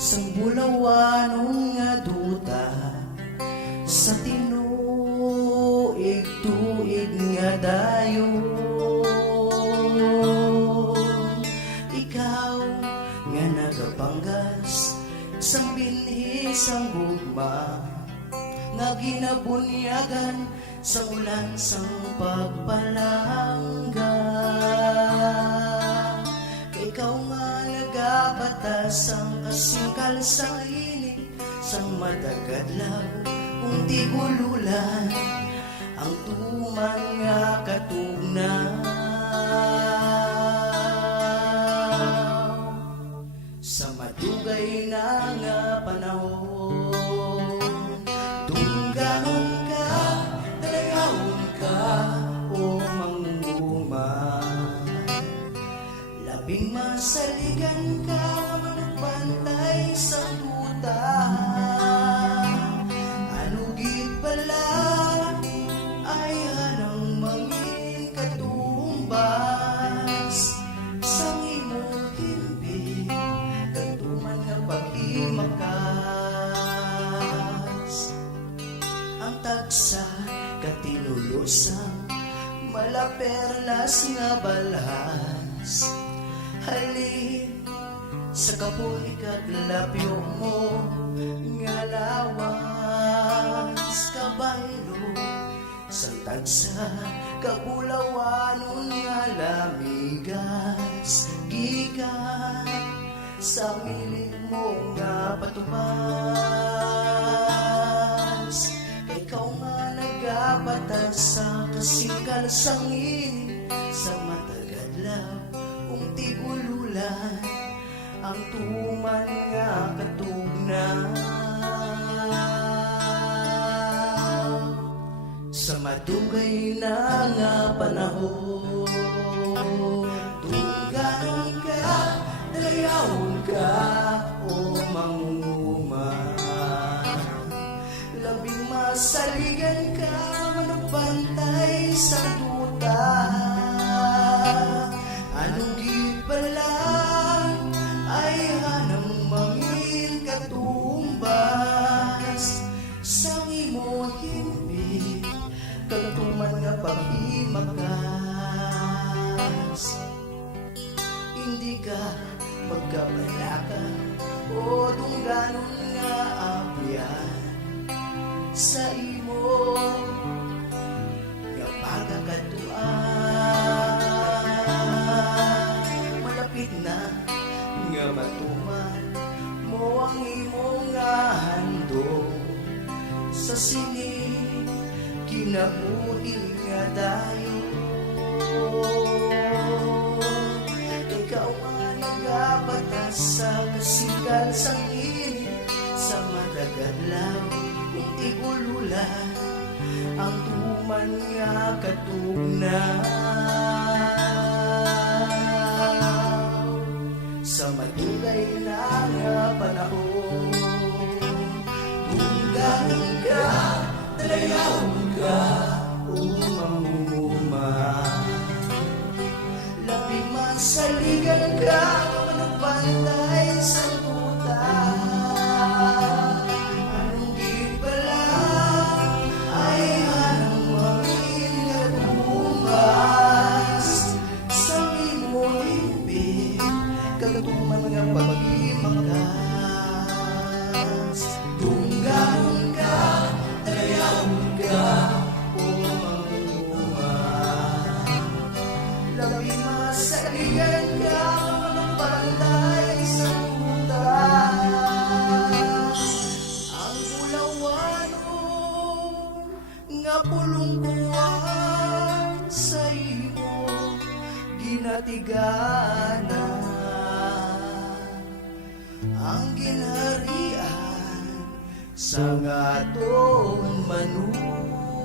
Sang bulawanon nga duta sa tinuig-tuig nga dayon. Ikaw nga nagapanggas sang binhi sang gugma nga ginabunyagan sa ulan sang pagpalangga. Ikaw nga nagabatas ang kasingkal sang init sang madagadlaw kung di gululan ang tuman nga katugnaw. Sa madugay na nga panahon, tungganon ka, dalagawon ka o mangunguma. Labing masaligan ka, managpantay sa duta. Anugid pala ay hanang mangin katumbas. Sang imong himpi, katuman nga pag-imakas. Ang tagsa katinulusan, malaperlas nga balas. Halin sa kapoy kaglapyo mo nga lawas kabaylo sa tagsa kabulawanon nga lamigas gikan sa miling mo nga patupas. Ikaw nga nagabatas sa kasingkal sang init sa matagadlaw kung tigululan ang tuman nga katugnaw. Sa madugay na nga panahon, tungganon ka, dalagawon ka o mangunguma. Labing masaligan ka, managpantay sa duta. Anugid pala ay hanang mangin katumbas. Sang imo himpi, kagatuman nga pag-imakas. Hindi ka magkabalaka o tungganon nga abyan sa imo nga pagkakatuan. Malapit na nga matuman mo ang imong nga handog sa singing kinabuhi nga dayon. Ikaw nga nagabatas sa kasingkal sang init sa madagadlaw kung igululan ang tuman nga katugnaw. Sa madugay na nga panahon, tungganon ka, dalagawon ka o mangunguma. Labing masaligan ka, managpantay sa duta. Anugid pala ay hanang mangin katumbas. Sang imo himpi, kagatuman nga pag-imakas. Tungganon ka, dalagawon ka o mangunguma. Labing masaligan ka, managpantay sa duta. Ang bulawanon nga pulungkuan sa imo, ginati kapiganan, ang ginharian sa ngaton manunugan.